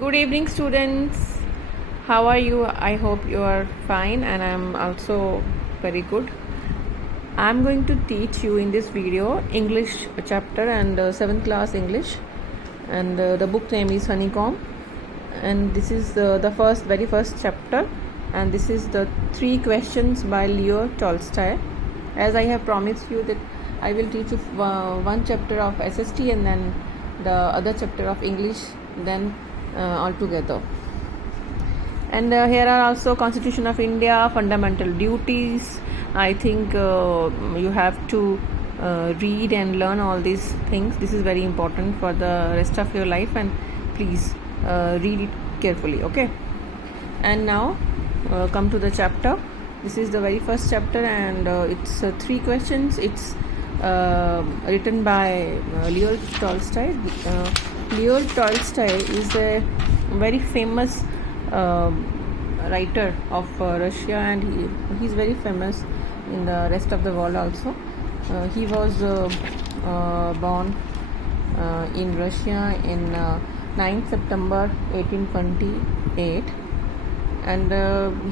Good evening, students. How are you? I hope you are fine, and I'm also very good. I'm going to teach you in this video English chapter and 7th class English, and the book name is Honeycomb, and this is the very first chapter, and this is the 3 questions by Leo Tolstoy. As I have promised you that I will teach you one chapter of SST and then the other chapter of English, then all together. And here are also Constitution of India, fundamental duties. I think you have to read and learn all these things. This is very important for the rest of your life, and please read it carefully, okay? And now come to the chapter. This is the very first chapter, and it's 3 questions. It's written by Leo Tolstoy. Leo Tolstoy is a very famous writer of Russia, and he's very famous in the rest of the world also. He was born in Russia in 9th September 1828, and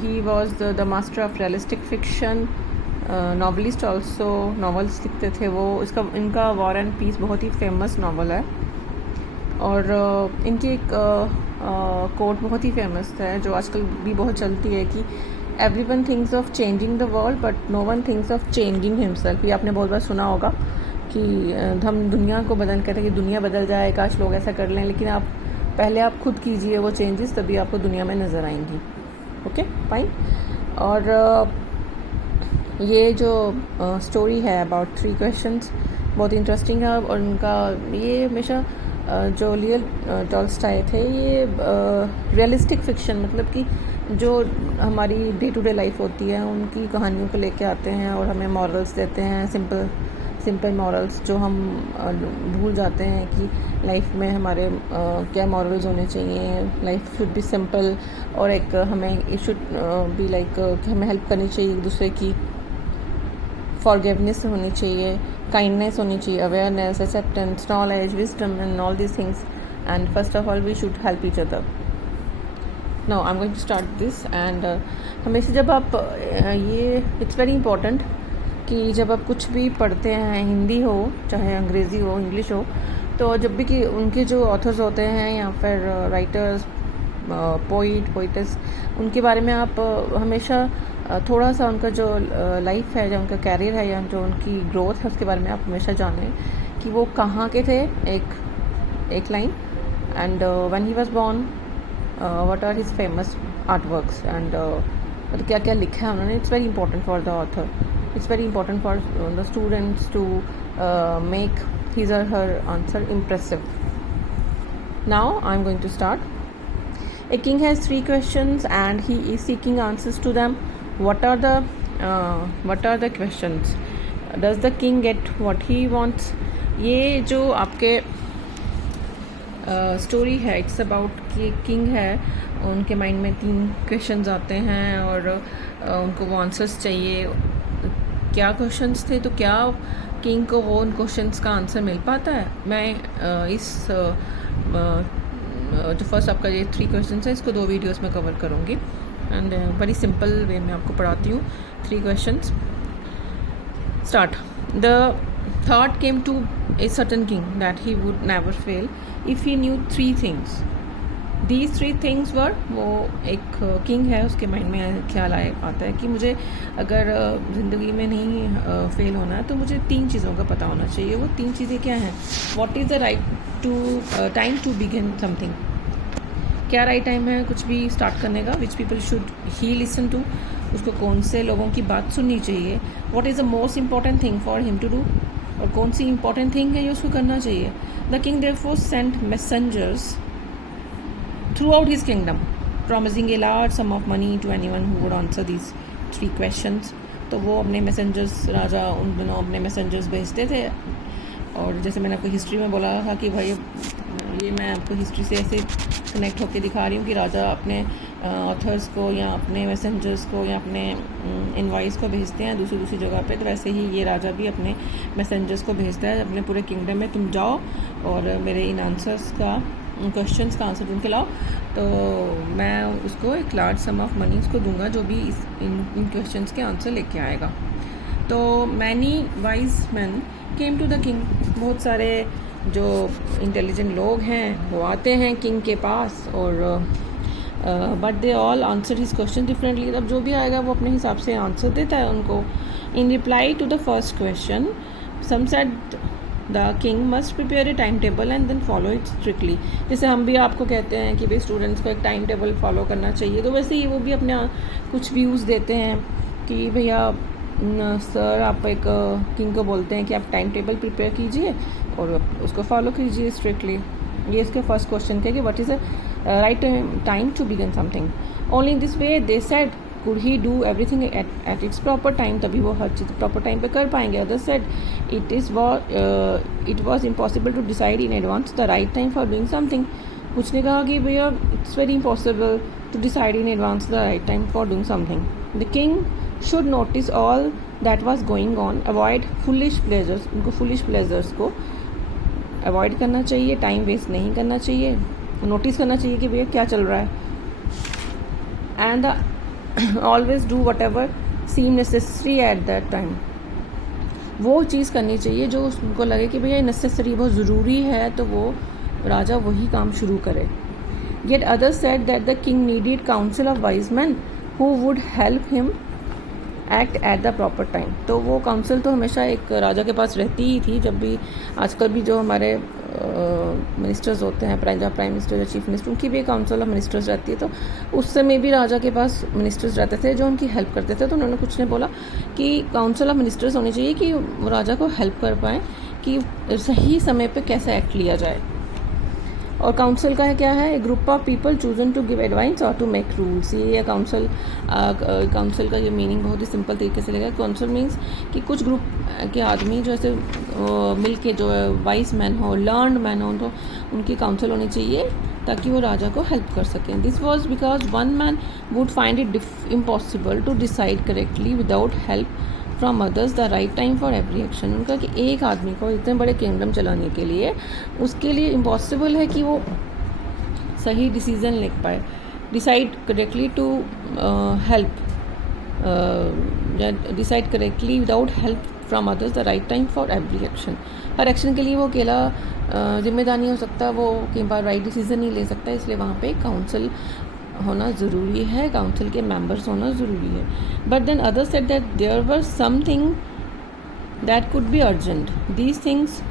he was the master of realistic fiction, novelist also, novels लिखते थे वो. इनका war and piece बहुत ही famous novel है, और इनकी एक coat बहुत ही फेमस है जो आजकल भी बहुत चलती है कि everyone thinks of changing the world but no one thinks of changing himself. ये आपने बहुत बार सुना होगा कि हम दुनिया को बदल कहते हैं कि दुनिया बदल जाए, काश लोग ऐसा कर लें, लेकिन आप पहले आप खुद कीजिए वो चेंजेस, तभी आपको दुनिया में नज़र आएंगी. Okay fine. और ये जो स्टोरी है अबाउट 3 क्वेश्चंस बहुत इंटरेस्टिंग है, और उनका ये हमेशा जो लियो टॉल्स्टॉय थे ये रियलिस्टिक फिक्शन, मतलब कि जो हमारी डे टू डे लाइफ होती है उनकी कहानियों को लेके आते हैं और हमें मॉरल्स देते हैं, सिंपल मॉरल्स जो हम भूल जाते हैं कि लाइफ में हमारे क्या मॉरल्स होने चाहिए. लाइफ शुड बी सिंपल, और एक हमें इट शुड बी लाइक हमें हेल्प करनी चाहिए एक दूसरे की, फॉरगिवनेस होनी चाहिए, काइंडनेस होनी चाहिए, awareness, acceptance, knowledge, wisdom and all these things. And first of all we should help each other. Now I am going to start this. And हमेशा जब आप ये इट्स वेरी इंपॉर्टेंट कि जब आप कुछ भी पढ़ते हैं, हिंदी हो चाहे अंग्रेज़ी हो, इंग्लिश हो, तो जब भी कि उनके जो ऑथर्स होते हैं या फिर राइटर्स, पोइट्स, उनके बारे में आप हमेशा थोड़ा सा उनका जो लाइफ है, जो उनका कैरियर है या जो उनकी ग्रोथ है, उसके बारे में आप हमेशा जानें कि वो कहाँ के थे. एक line. And when he was born, what are his famous art works, and क्या क्या लिखा है उन्होंने. It's very important for the author. It's very important for the students to make his or her answer impressive. Now I'm going to start. A king has 3 questions and he is seeking answers to them. What are the questions? Does the king get what he wants? ये जो आपके story है, it's about कि एक king है, उनके mind में 3 questions आते हैं और उनको वो आंसर्स चाहिए. क्या क्वेश्चंस थे, तो क्या किंग को वो उन क्वेश्चंस का आंसर मिल पाता है. मैं इस जो फर्स्ट आपका ये 3 क्वेश्चंस है, इसको 2 वीडियोस में कवर करूँगी, एंड वेरी सिंपल वे में आपको पढ़ाती हूँ. 3 questions. Start. The thought came to a certain king that he would never fail if he knew 3 things. These 3 things were, वो एक किंग है, उसके माइंड में ख्याल आता है कि मुझे अगर ज़िंदगी में नहीं फेल होना है तो मुझे 3 चीज़ों का पता होना चाहिए. वो 3 चीज़ें क्या हैं? What is the right time to begin something. क्या राइट टाइम है कुछ भी स्टार्ट करने का. Which people should he listen to, उसको कौन से लोगों की बात सुननी चाहिए. What is the most important thing for him to do, और कौन सी इंपॉर्टेंट थिंग है ये उसको करना चाहिए. The king therefore sent messengers throughout his kingdom, promising a large sum of money to anyone who would answer these 3 questions. तो वो अपने मैसेंजर्स, राजा उन दिनों अपने मैसेंजर्स भेजते थे. और जैसे मैंने आपको हिस्ट्री में बोला था कि भाई ये मैं आपको हिस्ट्री से ऐसे कनेक्ट होकर दिखा रही हूँ कि राजा अपने ऑथर्स को या अपने मैसेंजर्स को या अपने इनवाइस को भेजते हैं दूसरी जगह पे. तो वैसे ही ये राजा भी अपने मैसेंजर्स को भेजता है अपने पूरे किंगडम में, तुम जाओ और मेरे इन आंसर्स का क्वेश्चंस का आंसर ढूंढ के लाओ तो मैं उसको एक लार्ज सम ऑफ मनी उसको दूंगा जो भी इन क्वेश्चंस के आंसर लेके आएगा। तो many wise man came to the king, बहुत सारे जो इंटेलिजेंट लोग हैं वो आते हैं किंग के पास, और but they all answer his question differently. अब जो भी आएगा वो अपने हिसाब से आंसर देता है उनको। In reply to the first question some said the king must prepare a time table and then follow it strictly. जैसे हम भी आपको कहते हैं कि भाई स्टूडेंट्स को एक टाइम टेबल फॉलो करना चाहिए, तो वैसे ही वो भी अपने कुछ व्यूज़ देते हैं कि भैया सर आप एक किंग को बोलते हैं कि आप टाइम टेबल प्रिपेयर कीजिए और उसको फॉलो कीजिए स्ट्रिक्टली। ये इसके फर्स्ट क्वेश्चन के कि what is the right time to begin something. Only in this way they said could he do everything at its proper time, तभी वो हर चीज़ प्रॉपर टाइम पे कर पाएंगे। Other said it was impossible to decide in advance the right time for doing something. कुछ ने कहा कि भैया it's very impossible to decide in advance the right time for doing something. The king should notice all that was going on, avoid foolish pleasures, उनको foolish pleasures को avoid करना चाहिए, time waste नहीं करना चाहिए, नोटिस करना चाहिए कि भैया क्या चल रहा है। And always do whatever seem necessary at that time, वो चीज़ करनी चाहिए जो उनको लगे कि भैया नेसेसरी बहुत ज़रूरी है, तो वो राजा वही काम शुरू करे। Yet others said that the king needed council of wise man who would help him act at the proper time. तो वो काउंसिल तो हमेशा एक राजा के पास रहती ही थी। जब भी आजकल भी जो हमारे मिनिस्टर्स होते हैं, प्राइम मिनिस्टर या चीफ मिनिस्टर, उनकी भी काउंसिल ऑफ मिनिस्टर्स रहती है। तो उस समय भी राजा के पास मिनिस्टर्स रहते थे जो उनकी हेल्प करते थे। तो उन्होंने कुछ ने बोला कि काउंसिल ऑफ मिनिस्टर्स होनी चाहिए कि राजा को हेल्प कर पाएँ कि सही समय पर कैसे एक्ट लिया जाए। और काउंसिल का है क्या है, A group of people chosen to give advice और टू मेक रूल्स। ये काउंसिल का ये मीनिंग बहुत ही सिंपल तरीके से लगेगा। काउंसिल मीन्स कि कुछ ग्रुप के आदमी जो ऐसे मिल के जो वाइज मैन हो, लर्नड मैन हो, तो उनकी काउंसिल होनी चाहिए ताकि वो राजा को हेल्प कर सकें। This was because one man would find it impossible to decide correctly without help from others the right time for every action. उनका कि एक आदमी को इतने बड़े किंगडम चलाने के लिए उसके लिए इम्पॉसिबल है कि वो सही डिसीजन ले पाए, decide correctly to help, decide correctly without help from others the right time for every action. हर एक्शन के लिए वो अकेला जिम्मेदार नहीं हो सकता, वो कई बार राइट डिसीजन नहीं ले सकता, इसलिए वहाँ पे काउंसिल होना ज़रूरी है, काउंसिल के मेंबर्स होना ज़रूरी है। But then others said that there were something that could be urgent, these things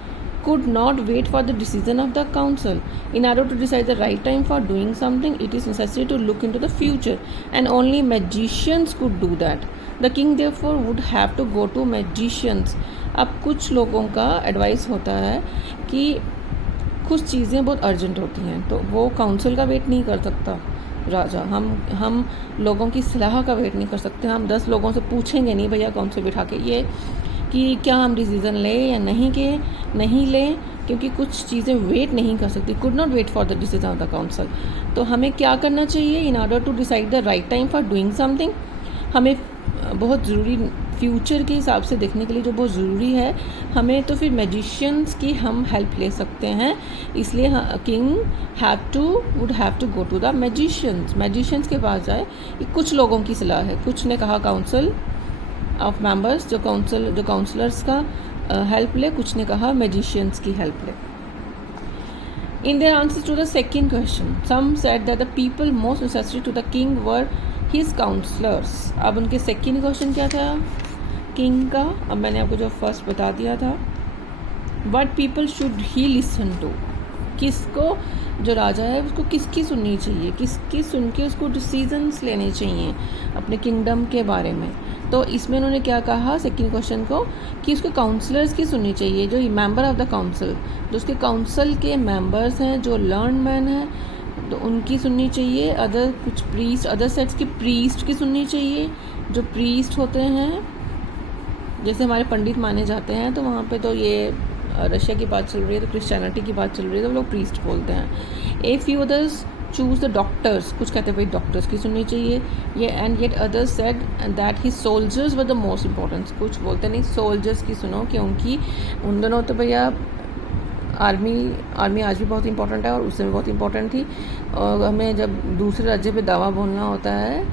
could not wait for the decision of the council. In order to decide the right time for doing something, it is necessary to look into the future, and only magicians could do that. The king therefore would have to go to magicians. अब कुछ लोगों का advice होता है कि कुछ चीज़ें बहुत अर्जेंट होती हैं, तो वो काउंसिल का वेट नहीं कर सकता राजा। हम लोगों की सलाह का वेट नहीं कर सकते। हम 10 लोगों से पूछेंगे नहीं भैया काउंसिल बिठा के ये कि क्या हम डिसीज़न लें या नहीं लें, क्योंकि कुछ चीज़ें वेट नहीं कर सकती, could not wait for the decision of the council. तो हमें क्या करना चाहिए, in order to decide the right time for doing something, हमें बहुत ज़रूरी फ्यूचर के हिसाब से देखने के लिए जो बहुत ज़रूरी है, हमें तो फिर मैजिशियंस की हम हेल्प ले सकते हैं। इसलिए king would have to go to the magicians के पास जाए। कुछ लोगों की सलाह है, कुछ ने कहा काउंसिल ऑफ मेंबर्स, जो काउंसलर्स का हेल्प ले, कुछ ने कहा मैजिशियंस की हेल्प ले। In their answers to the second question, some said that the people most necessary to the king were his counsellors. अब उनके सेकंड क्वेश्चन क्या था किंग का, अब मैंने आपको जो फर्स्ट बता दिया था, what people should he listen to, किसको, जो राजा है उसको किसकी सुननी चाहिए, किसकी सुन के उसको डिसीजंस लेने चाहिए अपने किंगडम के बारे में। तो इसमें उन्होंने क्या कहा सेकंड क्वेश्चन को कि उसके काउंसलर्स की सुननी चाहिए, जो मेंबर ऑफ द काउंसिल, जो उसके काउंसिल के मेंबर्स हैं, जो लर्न मैन हैं, तो उनकी सुननी चाहिए। अदर सेट्स की प्रीस्ट की सुननी चाहिए, जो प्रीस्ट होते हैं, जैसे हमारे पंडित माने जाते हैं, तो वहाँ पे तो ये रशिया की बात चल रही है, तो क्रिश्चियनिटी की बात चल रही है, तो लोग प्रीस्ट बोलते हैं। A few others choose the doctors, कुछ कहते हैं भाई डॉक्टर्स की सुननी चाहिए ये, and yet others said that he soldiers were the most important, कुछ बोलते नहीं सोल्जर्स की सुनो, क्योंकि उन दोनों तो भैया आर्मी आज भी बहुत इंपॉर्टेंट है और उस समय बहुत इंपॉर्टेंट थी। और हमें जब दूसरे राज्य पे दावा बोलना होता है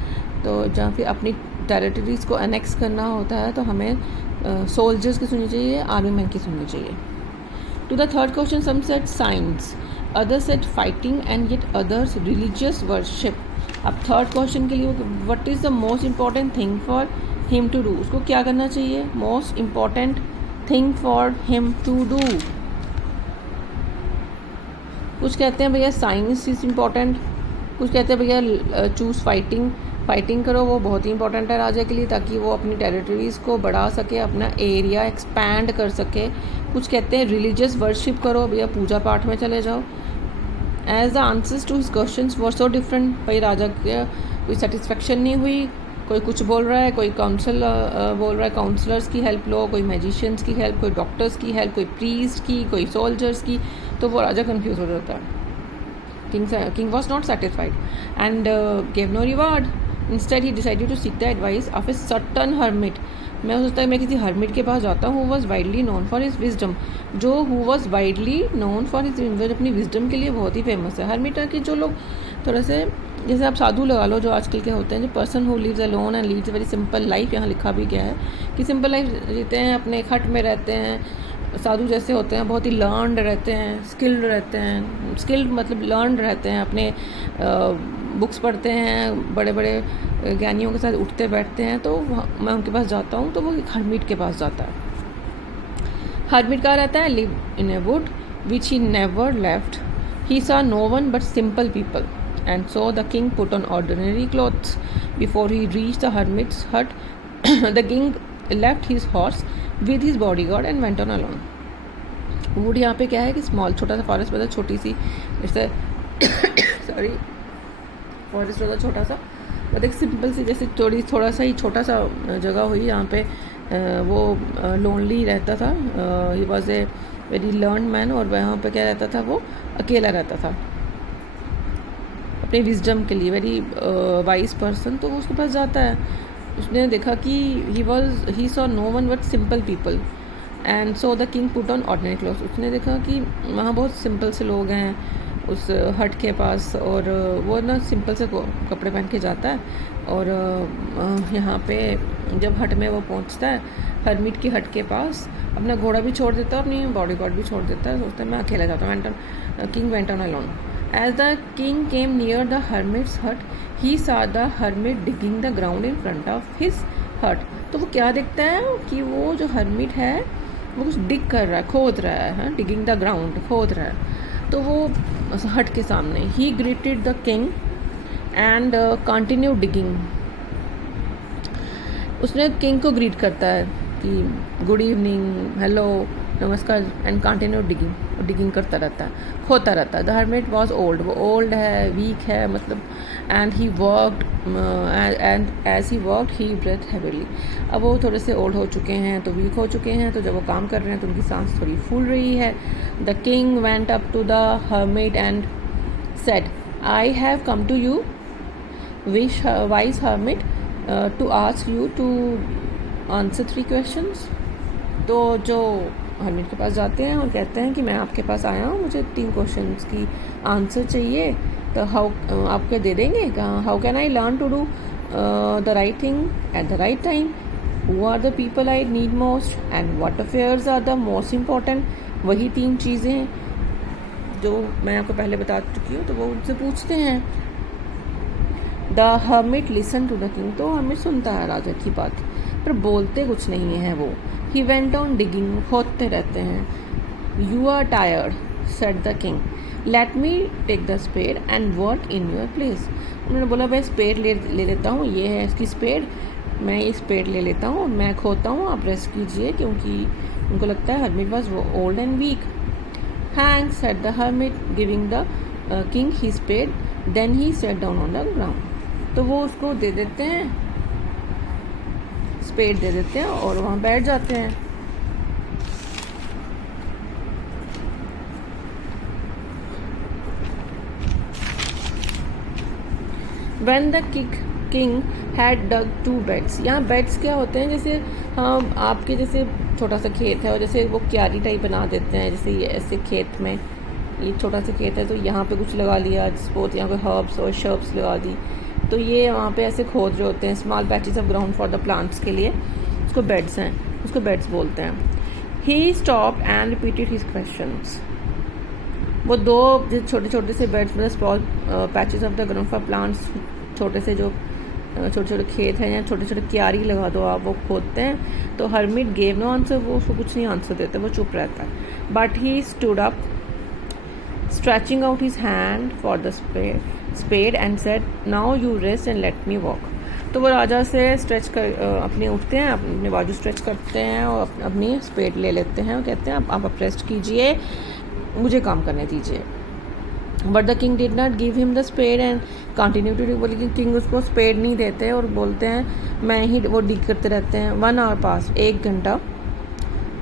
तो जहाँ फिर अपनी टेरिटरीज़ को अनेक्स करना होता है तो हमें सोल्जर्स की सुननी चाहिए, आर्मी मैन की सुननी चाहिए। To the third question, some said science, others said fighting and yet others religious worship. अब थर्ड क्वेश्चन के लिए what is the most important thing for him to do, उसको क्या करना चाहिए, most important thing for him to do. कुछ कहते हैं भैया साइंस इज़ इम्पॉर्टेंट, कुछ कहते हैं भैया चूज़ फाइटिंग करो, वो बहुत ही इंपॉर्टेंट है राजा के लिए ताकि वो अपनी टेरिटरीज़ को बढ़ा सके, अपना एरिया एक्सपैंड कर सके। कुछ कहते हैं रिलीजियस वर्शिप करो, भैया पूजा पाठ में चले जाओ। As the answers to his questions were so different, भाई राजा के कोई सेटिस्फेक्शन नहीं हुई, कोई कुछ बोल रहा है, कोई काउंसिल बोल रहा है काउंसलर्स की हेल्प लो, कोई मैजिशियंस की हेल्प, कोई डॉक्टर्स की हेल्प, कोई प्रीस्ट की, कोई सोल्जर्स की, तो वो राजा कंफ्यूज हो जाता है। King was not satisfied and gave no reward. Instead, he decided to seek the advice of a certain hermit. मैं सोचता है मैं किसी हर्मिट के पास जाता हूँ, who was widely known for his wisdom, जो who was widely known for his wisdom, अपनी विजडम के लिए बहुत ही फेमस है। हर्मिट के जो लोग थोड़ा से जैसे आप साधु लगा लो जो आजकल के होते हैं, जो person who lives alone and leads a very simple life, यहाँ लिखा भी गया है कि सिंपल लाइफ जीते हैं, अपने एक हट में रहते हैं, साधु जैसे होते हैं, बहुत ही लर्नड रहते हैं, स्किल्ड रहते हैं, स्किल्ड मतलब लर्नड रहते हैं, अपने बुक्स पढ़ते हैं, बड़े बड़े ज्ञानियों के साथ उठते बैठते हैं। तो मैं उनके पास जाता हूँ तो वो एक हर्मिट के पास जाता है। हर्मिट कहाँ रहता है, live in a wood which he never left, he saw no one but simple people and so the king put on ordinary clothes before he reach the hermit's hut. The king left his horse with his body guard and went on alone. Wood यहाँ पे क्या है कि small छोटा सा forest, मतलब छोटी सी जैसे सॉरी फॉरेस्ट होता छोटा सा, मतलब एक सिंपल सी जैसे थोड़ा सा ही छोटा सा जगह हुई जहाँ पे वो लोनली रहता था। He was a very learn man और वहाँ पे क्या रहता था, वो अकेला रहता था अपने विजडम के लिए, वेरी वाइज पर्सन। तो वो उसके पास जाता है, उसने देखा कि he saw no one but simple people and so the king put on ordinary clothes. उसने देखा कि वहाँ बहुत सिंपल से लोग हैं उस हट के पास और वो ना सिंपल से कपड़े पहन के जाता है। और यहाँ पे जब हट में वो पहुँचता है, हर्मिट की हट के पास, अपना घोड़ा भी छोड़ देता है, अपनी बॉडी गार्ड भी छोड़ देता है, सोचता है मैं अकेला जाता हूँ। King went on alone. As the king came near the hermit's hut he saw the hermit digging the ground in front of his hut. तो वो क्या देखता है कि वो जो हर्मिट है वो कुछ डिग कर रहा है, खोद रहा है, डिगिंग द ग्राउंड, खोद रहा है। तो वो हट के सामने he greeted the king and continue digging. उसने किंग को ग्रीट करता है कि गुड इवनिंग, हेलो, नमस्कार, एंड कंटिन्यू डिगिंग करता रहता है, होता रहता है। द हर्मिट वॉज ओल्ड, वो ओल्ड है, वीक है, मतलब and he worked and as he worked he breath heavily. अब वो थोड़े से ओल्ड हो चुके हैं तो वीक हो चुके हैं, तो जब वो काम कर रहे हैं तो उनकी सांस थोड़ी फूल रही है। The king went up to the hermit and said, I have come to you wise hermit to ask you to answer 3 questions. तो जो हर्मिट के पास जाते हैं और कहते हैं कि मैं आपके पास आया हूँ, मुझे 3 क्वेश्चंस की आंसर चाहिए, तो आपके दे देंगे। How can I learn to do the right thing at the right time, who are the people I need most and what affairs are the most important. वही 3 चीज़ें जो मैं आपको पहले बता चुकी हूँ, तो वो उनसे पूछते हैं। The hermit listen to the king, तो हर्मिट सुनता है राजा की बात पर बोलते कुछ नहीं है वो। ही वेंट ऑन डिगिंग, खोदते रहते हैं। You are tired said the king, let me take the spade and work in your place. उन्होंने बोला मैं स्पेड ले लेता हूँ, ये है इसकी स्पेड, मैं ये स्पेड ले लेता हूँ, मैं खोता हूँ, आप रेस्ट कीजिए, क्योंकि उनको लगता है hermit was old and weak. Thanks said the hermit giving the king he spade, then he sat down on the ground. तो वो उसको दे देते हैं, स्पेड दे देते हैं और वहाँ बैठ जाते हैं। When the king had dug 2 beds, यहाँ बेड्स क्या होते हैं, जैसे हम आपके जैसे छोटा सा खेत है और जैसे वो क्यारी टाइप बना देते हैं, जैसे ये ऐसे खेत में ये छोटा सा खेत है तो यहाँ पे कुछ लगा लिया, सपोज यहाँ कोई हर्ब्स और शर्ब्स लगा दी, तो ये वहाँ पे ऐसे खोद रहे होते हैं small patches of ground for the plants के लिए, उसको बेड्स हैं, उसको बेड्स बोलते हैं। He stop and repeated his questions. वो दो छोटे छोटे से बेड्स मतलब small patches of the ground for plants, छोटे से जो छोटे छोटे खेत हैं या छोटे छोटे क्यारी लगा दो आप, वो खोदते हैं। तो हर्मिट गेव नो आंसर, वो उसको कुछ नहीं आंसर देता, वो चुप रहता है। But he stood up stretching out his hand for the spade and said, now you rest and let me walk। तो वो राजा से स्ट्रेच कर अपने उठते हैं, अपने बाजू स्ट्रेच करते हैं और अपनी स्पेड ले लेते हैं और कहते हैं आप रेस्ट कीजिए, मुझे काम करने दीजिए। But the king did not give him the spade and continue to, बोले कि किंग उसको स्पेड नहीं देते और बोलते हैं मैं ही, वो डिग करते रहते हैं। 1 hour पास, 1 घंटा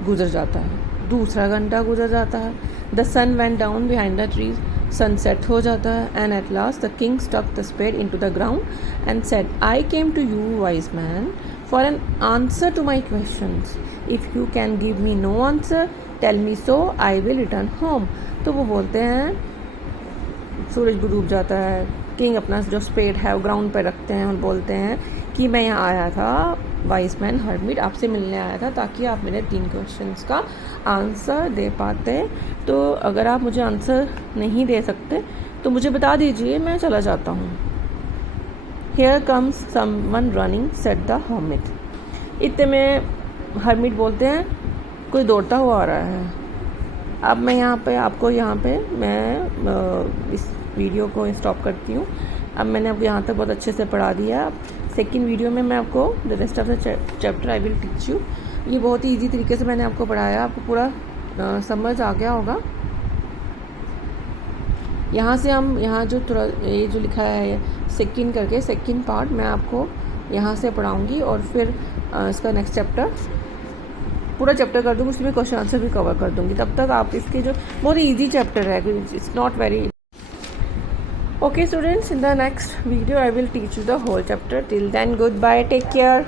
गुजर जाता है, दूसरा घंटा गुजर जाता है। The sun went down behind the trees, sunset हो जाता है। And at last the king stuck the spade into the ground and said, I came to you wise man for an answer to my questions, if you can give me no answer tell me so I will return home. तो वो बोलते हैं, सूरज डूब जाता है, king अपना जो spade है वो ग्राउंड पर रखते हैं और बोलते हैं कि मैं यहाँ आया था वाइज मैन हर्मिट, आपसे मिलने आया था ताकि आप मेरे 3 क्वेश्चंस का आंसर दे पाते। तो अगर आप मुझे आंसर नहीं दे सकते तो मुझे बता दीजिए, मैं चला जाता हूँ। Here comes someone running said the hermit. इतने में हर्मिट बोलते हैं कोई दौड़ता हुआ आ रहा है। अब मैं यहाँ पे मैं इस वीडियो को स्टॉप करती हूँ। अब मैंने आपको यहाँ तक बहुत अच्छे से पढ़ा दिया। सेकंड वीडियो में मैं आपको the rest of the chapter I will teach you. ये बहुत ही ईजी तरीके से मैंने आपको पढ़ाया, आपको पूरा समझ आ गया होगा। यहाँ से हम यहाँ जो ये जो लिखा है सेकंड करके, सेकंड पार्ट मैं आपको यहाँ से पढ़ाऊँगी और फिर इसका नेक्स्ट चैप्टर पूरा चैप्टर कर दूँगी, उसमें क्वेश्चन आंसर भी कवर कर दूँगी। तब तक आप इसके जो बहुत ईजी चैप्टर है, it's not very okay students, in the next video I will teach you the whole chapter. Till then, goodbye, take care.